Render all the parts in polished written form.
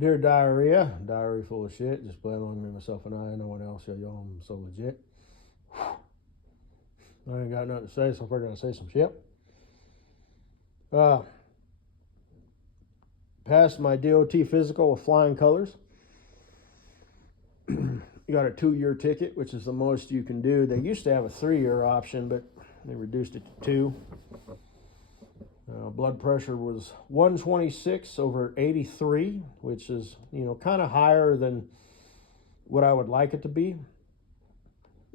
Dear diarrhea, diary full of shit. Just play along with myself and I. No one else. Y'all, I'm so legit. I ain't got nothing to say, so we're gonna say some shit. Passed my DOT physical with flying colors. You got a 2-year ticket, which is the most you can do. They used to have a 3-year option, but they reduced it to 2. Blood pressure was 126/83, which is, kind of higher than what I would like it to be.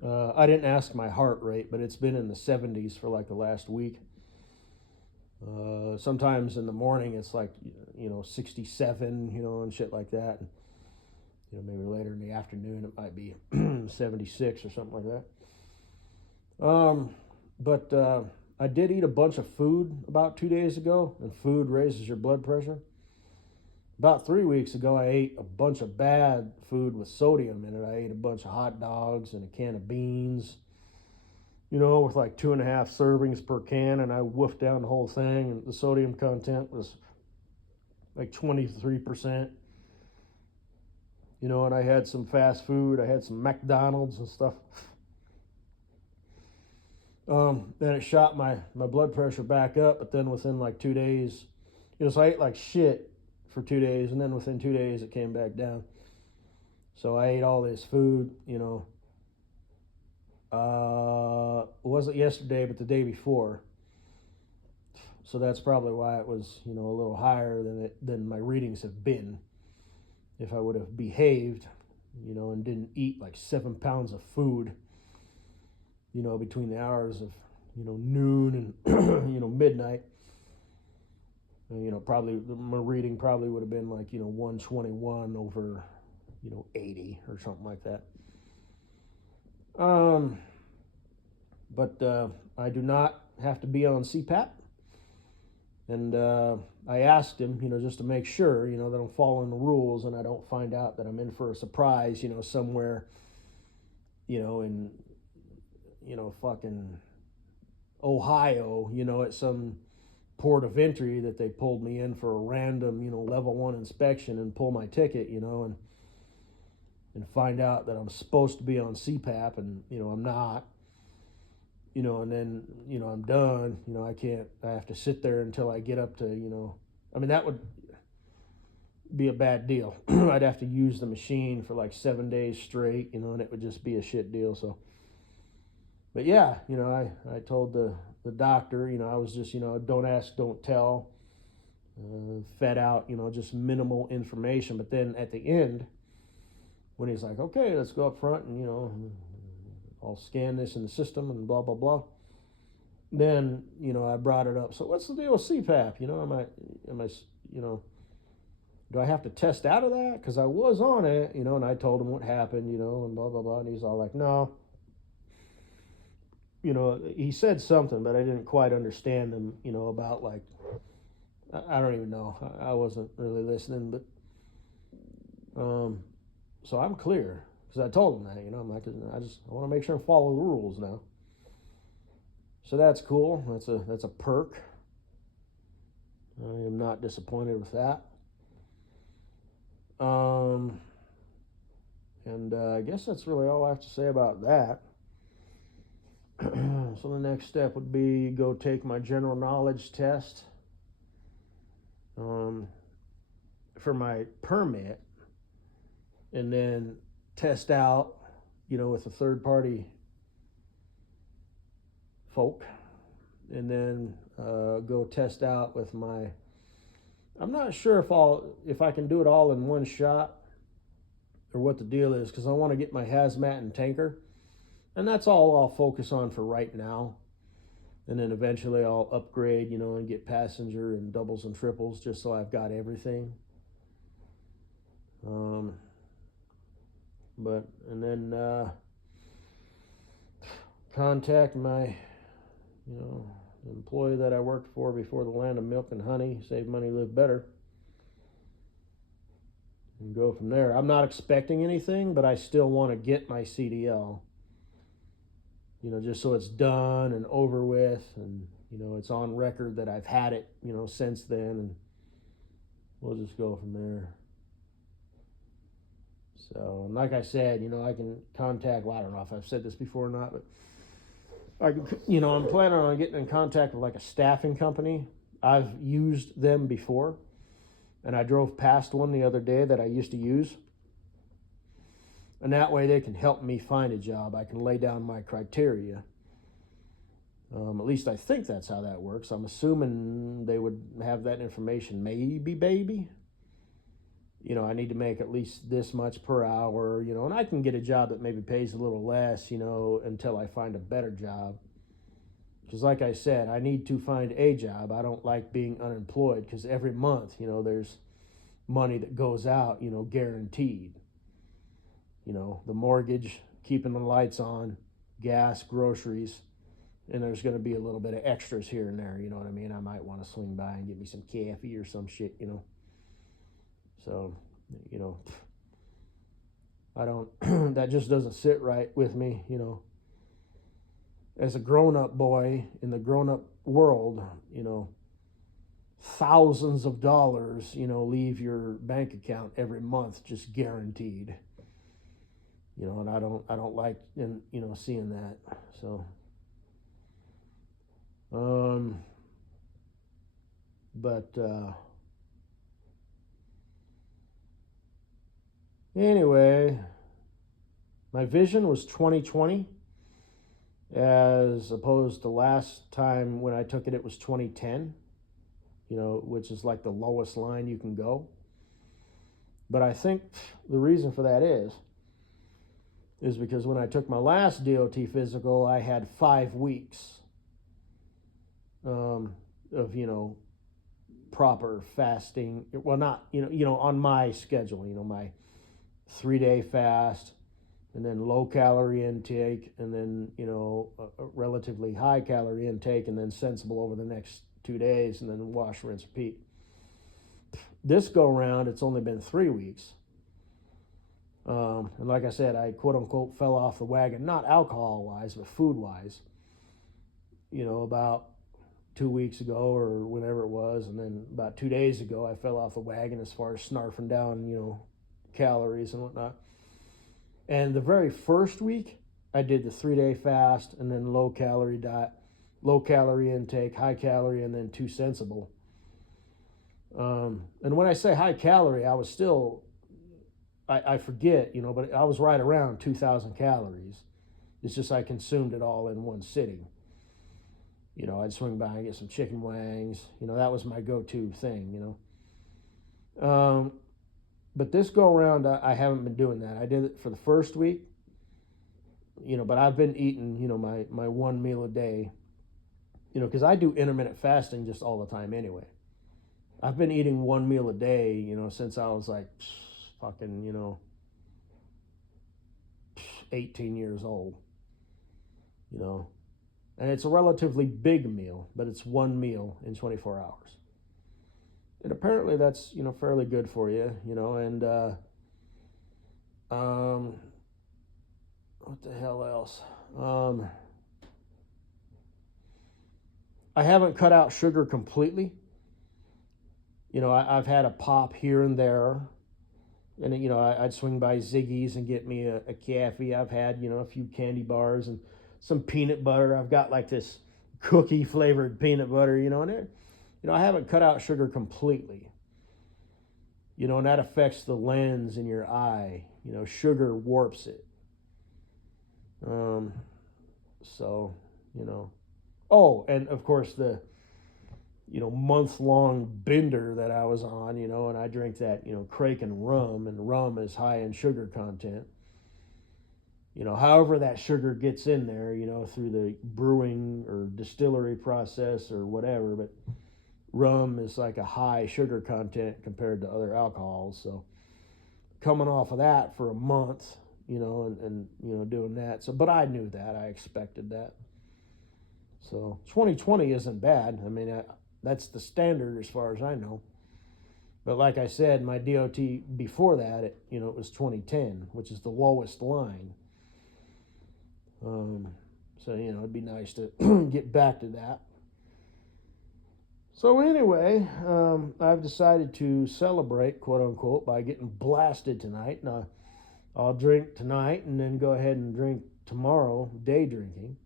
I didn't ask my heart rate, but it's been in the 70s for like the last week. Sometimes in the morning it's like, 67, and shit like that. And, maybe later in the afternoon it might be 76 or something like that. But I did eat a bunch of food about 2 days ago, and food raises your blood pressure. About 3 weeks ago, I ate a bunch of bad food with sodium in it. I ate a bunch of hot dogs and a can of beans, with like 2.5 servings per can, and I woofed down the whole thing, and the sodium content was like 23%. And I had some fast food. I had some McDonald's and stuff. Then it shot my blood pressure back up, but then within like 2 days, so I ate like shit for 2 days, and then within 2 days it came back down. So I ate all this food, it wasn't yesterday, but the day before. So that's probably why it was, a little higher than my readings have been. If I would have behaved, and didn't eat like 7 pounds of food, between the hours of, noon and, midnight, probably my reading probably would have been like, 121/80 or something like that. But I do not have to be on CPAP. And I asked him, just to make sure, that I'm following the rules and I don't find out that I'm in for a surprise, somewhere, in, fucking Ohio, at some port of entry that they pulled me in for a random, level 1 inspection and pull my ticket, and find out that I'm supposed to be on CPAP and, I'm not. And then, I'm done, I have to sit there until I get up to, that would be a bad deal. I'd have to use the machine for like 7 days straight, and it would just be a shit deal. So, but yeah, I told the doctor, I was just, don't ask, don't tell, fed out, just minimal information. But then at the end, when he's like, okay, let's go up front and, I'll scan this in the system and blah, blah, blah. Then, I brought it up. So what's the deal with CPAP? Am I, do I have to test out of that? Because I was on it, and I told him what happened, and blah, blah, blah. And he's all like, no. He said something, but I didn't quite understand him, about like, I don't even know. I wasn't really listening, but, so I'm clear. Because I told him that, I'm like, I want to make sure I follow the rules now. So that's cool. That's a perk. I am not disappointed with that. And I guess that's really all I have to say about that. So the next step would be go take my general knowledge test for my permit, and then test out, with a third party folk, and then go test out with my, I'm not sure if I can do it all in one shot or what the deal is, because I want to get my hazmat and tanker, and that's all I'll focus on for right now. And then eventually I'll upgrade, and get passenger and doubles and triples, just so I've got everything. And then contact my, employee that I worked for before the land of milk and honey, save money, live better, and go from there. I'm not expecting anything, but I still want to get my CDL, just so it's done and over with, and, it's on record that I've had it, since then, and we'll just go from there. So, like I said, I can contact. Well, I don't know if I've said this before or not, but I'm planning on getting in contact with like a staffing company. I've used them before, and I drove past one the other day that I used to use, and that way they can help me find a job. I can lay down my criteria. At least I think that's how that works. I'm assuming they would have that information. Maybe, baby. I need to make at least this much per hour, and I can get a job that maybe pays a little less, until I find a better job. Because, like I said, I need to find a job. I don't like being unemployed because every month, there's money that goes out, guaranteed. The mortgage, keeping the lights on, gas, groceries, and there's going to be a little bit of extras here and there. You know what I mean? I might want to swing by and get me some coffee or some shit. So, I don't. That just doesn't sit right with me. As a grown-up boy in the grown-up world, thousands of dollars, leave your bank account every month, just guaranteed. And I don't like, seeing that. So, but anyway, my vision was 2020, as opposed to last time when I took it, it was 2010. Which is like the lowest line you can go. But I think the reason for that is because when I took my last DOT physical, I had 5 weeks of proper fasting. Well, not on my schedule. My 3-day fast, and then low calorie intake, and then a relatively high calorie intake, and then sensible over the next 2 days, and then wash, rinse, repeat. This go round, it's only been 3 weeks. And like I said, I quote unquote fell off the wagon, not alcohol wise, but food wise, about 2 weeks ago or whenever it was. And then about 2 days ago, I fell off the wagon as far as snarfing down, calories and whatnot. And the very first week, I did the 3-day fast and then low calorie diet, low calorie intake, high calorie, and then 2 sensible. And when I say high calorie, I was still, I forget, but I was right around 2,000 calories. It's just I consumed it all in one sitting. I'd swing by and get some chicken wings. That was my go-to thing, But this go around, I haven't been doing that. I did it for the first week, but I've been eating, my one meal a day, because I do intermittent fasting just all the time anyway. I've been eating one meal a day, since I was like fucking, 18 years old, and it's a relatively big meal, but it's one meal in 24 hours. And apparently that's, fairly good for you, and what the hell else? I haven't cut out sugar completely. I've had a pop here and there, and I'd swing by Ziggy's and get me a cafe. I've had a few candy bars and some peanut butter. I've got like this cookie flavored peanut butter, and it, I haven't cut out sugar completely. And that affects the lens in your eye. Sugar warps it. So, oh, and of course the, month-long bender that I was on, and I drink that, Kraken rum, and rum is high in sugar content. However that sugar gets in there, through the brewing or distillery process or whatever, but rum is like a high sugar content compared to other alcohols. So coming off of that for a month, and doing that. So, but I knew that, I expected that. So 2020 isn't bad. I mean, that's the standard as far as I know. But like I said, my DOT before that, it was 2010, which is the lowest line. So it'd be nice to get back to that. So anyway, I've decided to celebrate, quote unquote, by getting blasted tonight. Now, I'll drink tonight and then go ahead and drink tomorrow, day drinking.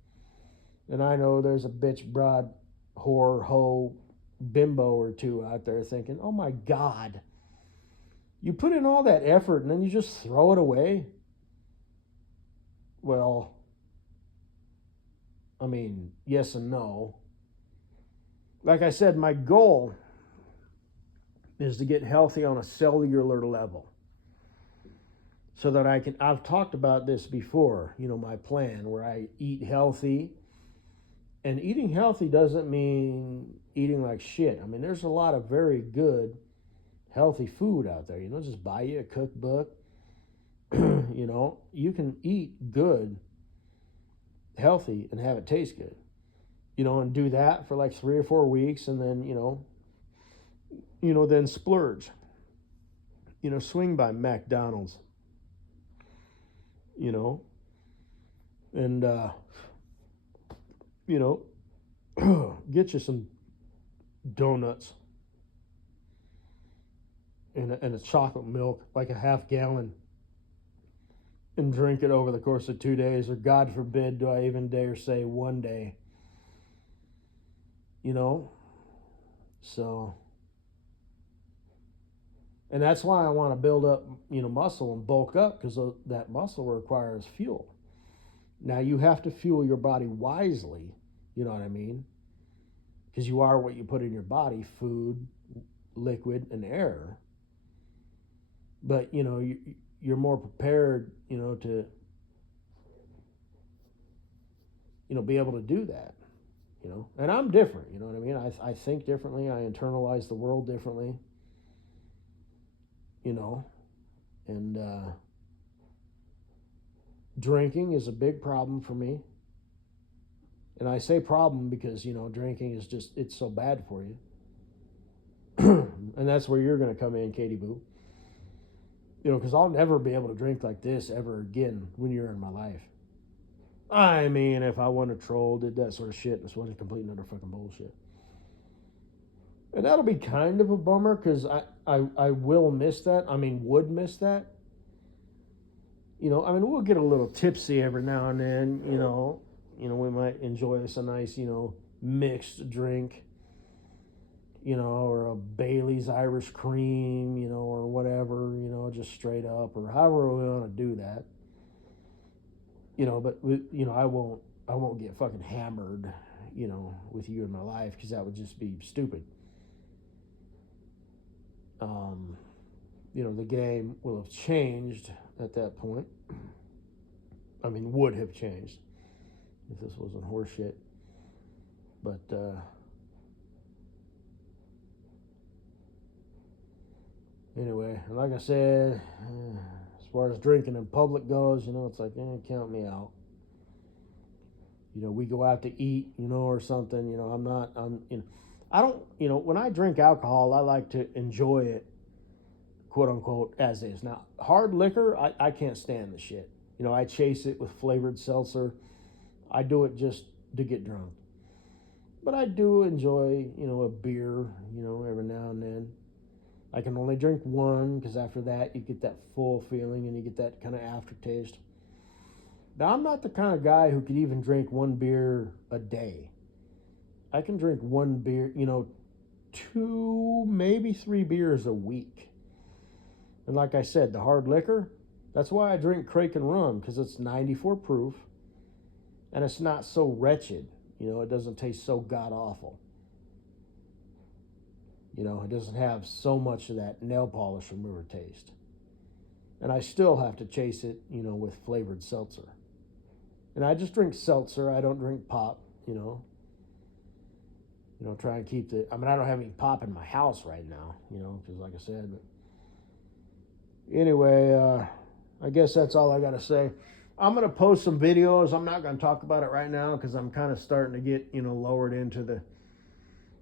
And I know there's a bitch, broad, whore, hoe, bimbo or two out there thinking, oh my God, you put in all that effort and then you just throw it away? Well, I mean, yes and no. Like I said, my goal is to get healthy on a cellular level so that I've talked about this before, my plan where I eat healthy. And eating healthy doesn't mean eating like shit. I mean, there's a lot of very good, healthy food out there. Just buy you a cookbook. You can eat good, healthy, and have it taste good. And do that for like 3 or 4 weeks, and then, then splurge. Swing by McDonald's. And get you some donuts and a chocolate milk, like a half gallon, and drink it over the course of 2 days, or God forbid, do I even dare say 1 day. So, and that's why I want to build up, muscle and bulk up, because that muscle requires fuel. Now, you have to fuel your body wisely, you know what I mean? Because you are what you put in your body: food, liquid, and air. But, you're more prepared, to, be able to do that, And I'm different, you know what I mean? I think differently. I internalize the world differently, and drinking is a big problem for me. And I say problem because, drinking is just, it's so bad for you. And that's where you're going to come in, Katie Boo. Because I'll never be able to drink like this ever again when you're in my life. I mean, if I want to troll, did that sort of shit, this wasn't complete and utter fucking bullshit. And that'll be kind of a bummer, because I will miss that. I mean, would miss that. We'll get a little tipsy every now and then, we might enjoy us a nice, mixed drink, or a Bailey's Irish Cream, or whatever, just straight up, or however we want to do that. But I won't get fucking hammered, with you in my life, because that would just be stupid. The game will have changed at that point. I mean, would have changed if this wasn't horseshit. But, anyway, like I said, as far as drinking in public goes, it's like, count me out. We go out to eat, or something, I don't, when I drink alcohol, I like to enjoy it, quote unquote, as is. Now, hard liquor, I can't stand the shit. I chase it with flavored seltzer. I do it just to get drunk. But I do enjoy, a beer, every now and then. I can only drink one, because after that you get that full feeling and you get that kind of aftertaste. Now, I'm not the kind of guy who could even drink one beer a day. I can drink one beer, 2, maybe 3 beers a week. And like I said, the hard liquor, that's why I drink Kraken rum, because it's 94 proof and it's not so wretched. It doesn't taste so god awful. It doesn't have so much of that nail polish remover taste. And I still have to chase it, with flavored seltzer. And I just drink seltzer. I don't drink pop, try and keep I don't have any pop in my house right now, because like I said, but anyway, I guess that's all I got to say. I'm going to post some videos. I'm not going to talk about it right now, because I'm kind of starting to get, lowered into the,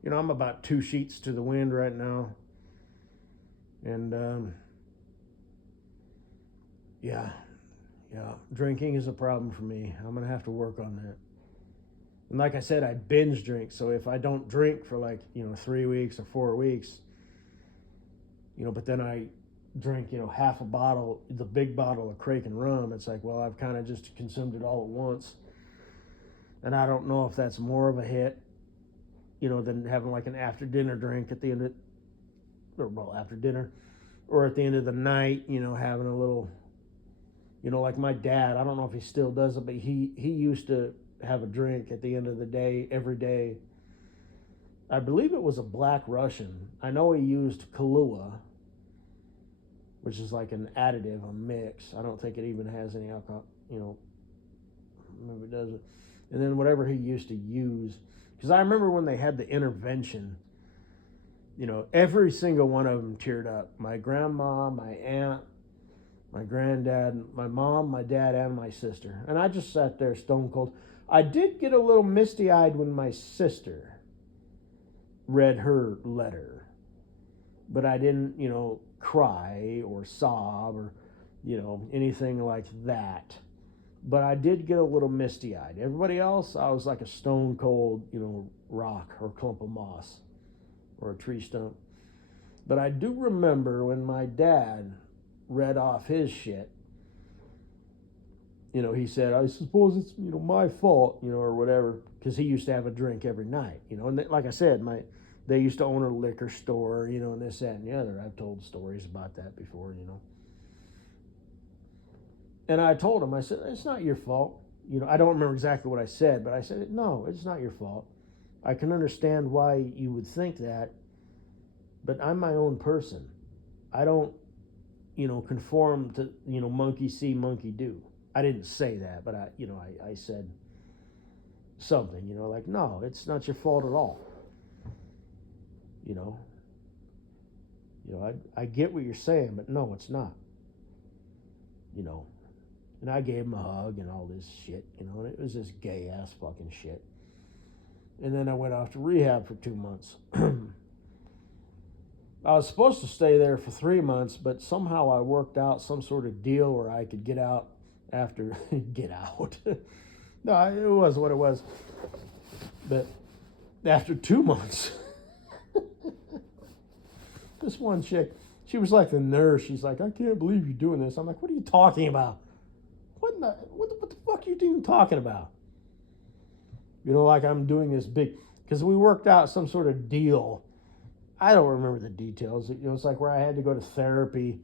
I'm about 2 sheets to the wind right now. And, yeah, drinking is a problem for me. I'm going to have to work on that. And like I said, I binge drink. So if I don't drink for like, 3 weeks or 4 weeks, but then I drink, half a bottle, the big bottle of Kraken rum, it's like, well, I've kind of just consumed it all at once. And I don't know if that's more of a hit, than having like an after dinner drink at the end of, or well, after dinner, or at the end of the night, having a little, like my dad. I don't know if he still does it, but he used to have a drink at the end of the day every day. I believe it was a Black Russian. I know he used Kahlua, which is like an additive, a mix. I don't think it even has any alcohol, maybe it doesn't. And then whatever he used to use, because I remember when they had the intervention, every single one of them teared up. My grandma, my aunt, my granddad, my mom, my dad, and my sister. And I just sat there stone cold. I did get a little misty-eyed when my sister read her letter, but I didn't, cry or sob or, anything like that. But I did get a little misty-eyed. Everybody else, I was like a stone cold, rock or clump of moss or a tree stump. But I do remember when my dad read off his shit, he said, I suppose it's, my fault, or whatever, because he used to have a drink every night, and like I said, they used to own a liquor store, and this, that, and the other. I've told stories about that before, And I told him, I said, it's not your fault. I don't remember exactly what I said, but I said, no, it's not your fault. I can understand why you would think that, but I'm my own person. I don't, conform to, monkey see, monkey do. I didn't say that, but I said something, like, no, it's not your fault at all. I get what you're saying, but no, it's not. And I gave him a hug and all this shit, and it was this gay ass fucking shit. And then I went off to rehab for 2 months. I was supposed to stay there for 3 months, but somehow I worked out some sort of deal where I could get out after, get out. No, it was what it was. But after 2 months, this one chick, she was like the nurse. She's like, I can't believe you're doing this. I'm like, what are you talking about? What the fuck are you even talking about? Like I'm doing this big, because we worked out some sort of deal. I don't remember the details. It's like where I had to go to therapy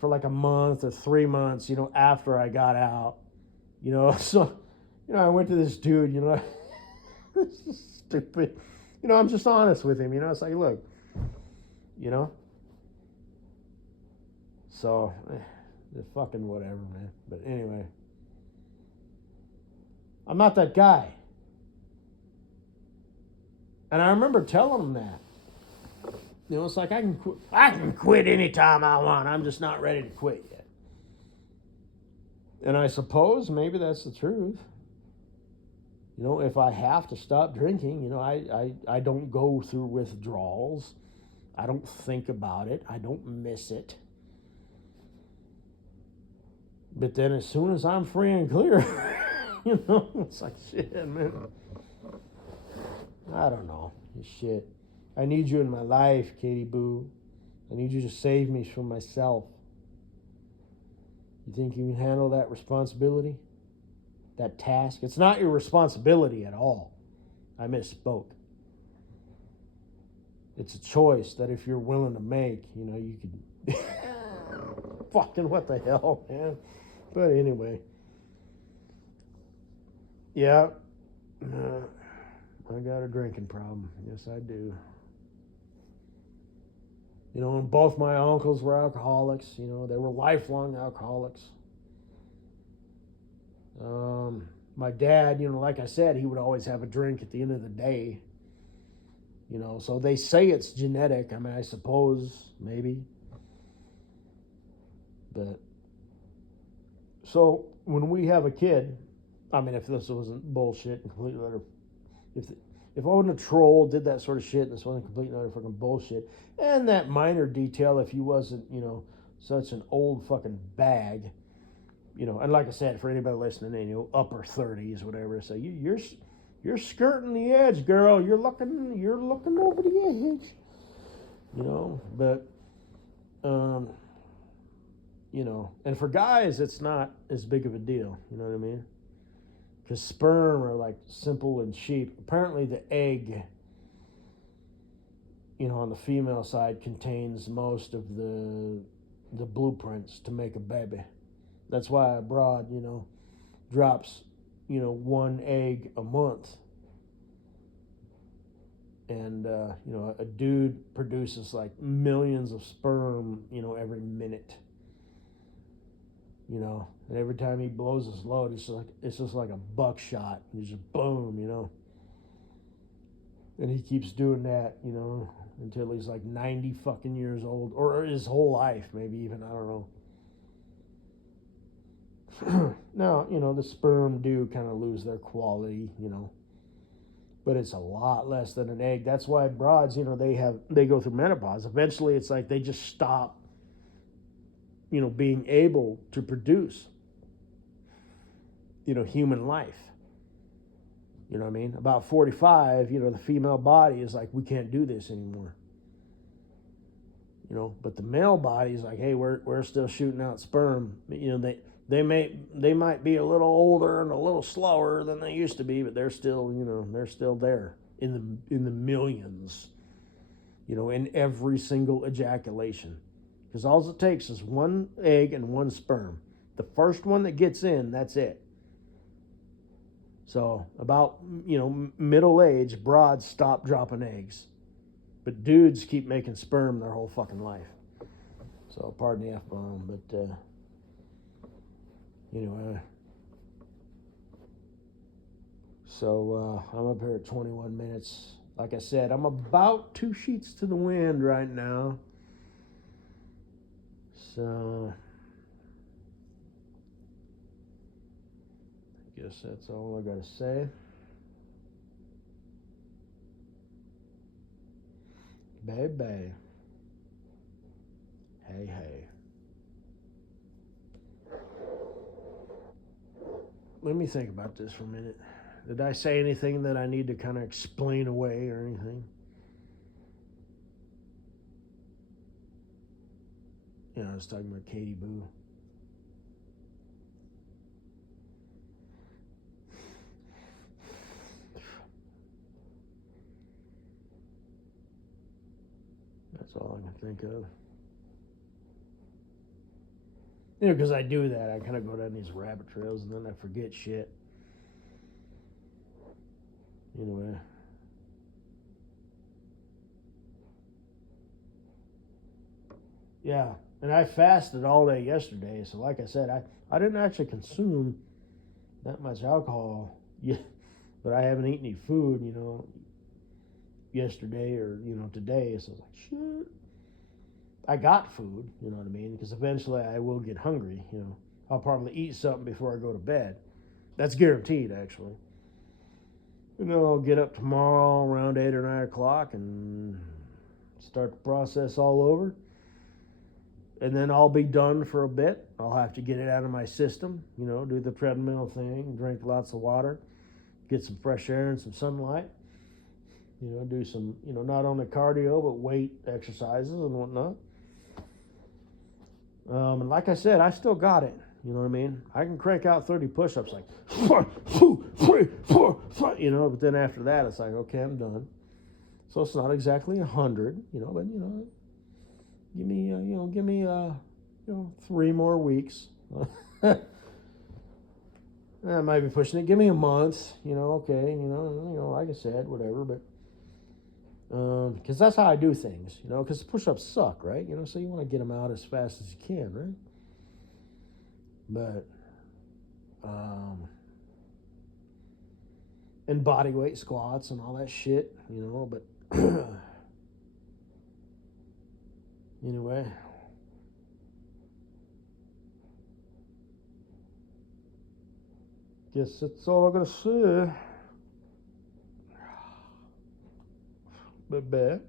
for like a month or 3 months, after I got out. So, I went to this dude, this is stupid. I'm just honest with him, it's like, look, so, fucking whatever, man. But anyway, I'm not that guy. And I remember telling him that. It's like I can quit anytime I want. I'm just not ready to quit yet. And I suppose maybe that's the truth. If I have to stop drinking, I don't go through withdrawals. I don't think about it. I don't miss it. But then as soon as I'm free and clear, it's like, shit, man. I don't know. Shit. I need you in my life, Katie Boo. I need you to save me from myself. You think you can handle that responsibility? That task? It's not your responsibility at all. I misspoke. It's a choice that if you're willing to make, you could... Fucking what the hell, man. But anyway. Yeah. I got a drinking problem. Yes, I do. And both my uncles were alcoholics. They were lifelong alcoholics. My dad, like I said, he would always have a drink at the end of the day. So they say it's genetic. I mean, I suppose, maybe. But, so when we have a kid, I mean, if this wasn't bullshit and completely utter, if I wasn't a troll, did that sort of shit, and this wasn't complete and utter fucking bullshit, and that minor detail, if you wasn't, such an old fucking bag, and like I said, for anybody listening, upper 30s, whatever, so you're skirting the edge, girl. You're looking over the edge, but and for guys, it's not as big of a deal. You know what I mean? Because sperm are like simple and cheap. Apparently, the egg, on the female side, contains most of the blueprints to make a baby. That's why a broad, drops, one egg a month. And, a dude produces like millions of sperm, every minute. And every time he blows his load, it's just like a buckshot. He's just boom. And he keeps doing that, until he's like 90 fucking years old, or his whole life, maybe even, I don't know. Now, the sperm do kind of lose their quality, but it's a lot less than an egg. That's why broads, they go through menopause. Eventually, it's like they just stop, being able to produce, human life. You know what I mean? About 45, the female body is like, we can't do this anymore. But the male body is like, hey, we're still shooting out sperm. They might be a little older and a little slower than they used to be, but they're still, they're still there in the millions, in every single ejaculation. Because all it takes is one egg and one sperm. The first one that gets in, that's it. So about, middle age, broads stop dropping eggs. But dudes keep making sperm their whole fucking life. So pardon the F-bomb, but anyway. So I'm up here at 21 minutes. Like I said, I'm about 2 sheets to the wind right now. So I guess that's all I gotta say. Bye. Hey. Let me think about this for a minute. Did I say anything that I need to kind of explain away or anything? I was talking about Katie Boo. That's all I can think of. Because I do that. I kind of go down these rabbit trails and then I forget shit. Anyway. Yeah. And I fasted all day yesterday. So like I said, I didn't actually consume that much alcohol yet. But I haven't eaten any food, yesterday or, today. So I was like, shit. I got food, you know what I mean? Because eventually I will get hungry, I'll probably eat something before I go to bed. That's guaranteed, actually. I'll get up tomorrow around 8 or 9 o'clock and start the process all over. And then I'll be done for a bit. I'll have to get it out of my system, do the treadmill thing, drink lots of water, get some fresh air and some sunlight. Do some, not only cardio, but weight exercises and whatnot. And like I said, I still got it. You know what I mean? I can crank out 30 push-ups like, 1, 2, 3, 4, 5, but then after that, it's like, okay, I'm done. So it's not exactly 100, but, give me 3 more weeks. I might be pushing it. Give me a month, okay, like I said, whatever, but because that's how I do things, because push-ups suck, right? So you want to get them out as fast as you can, right? But and body weight squats and all that shit, but anyway. Guess that's all I gotta say. Bye.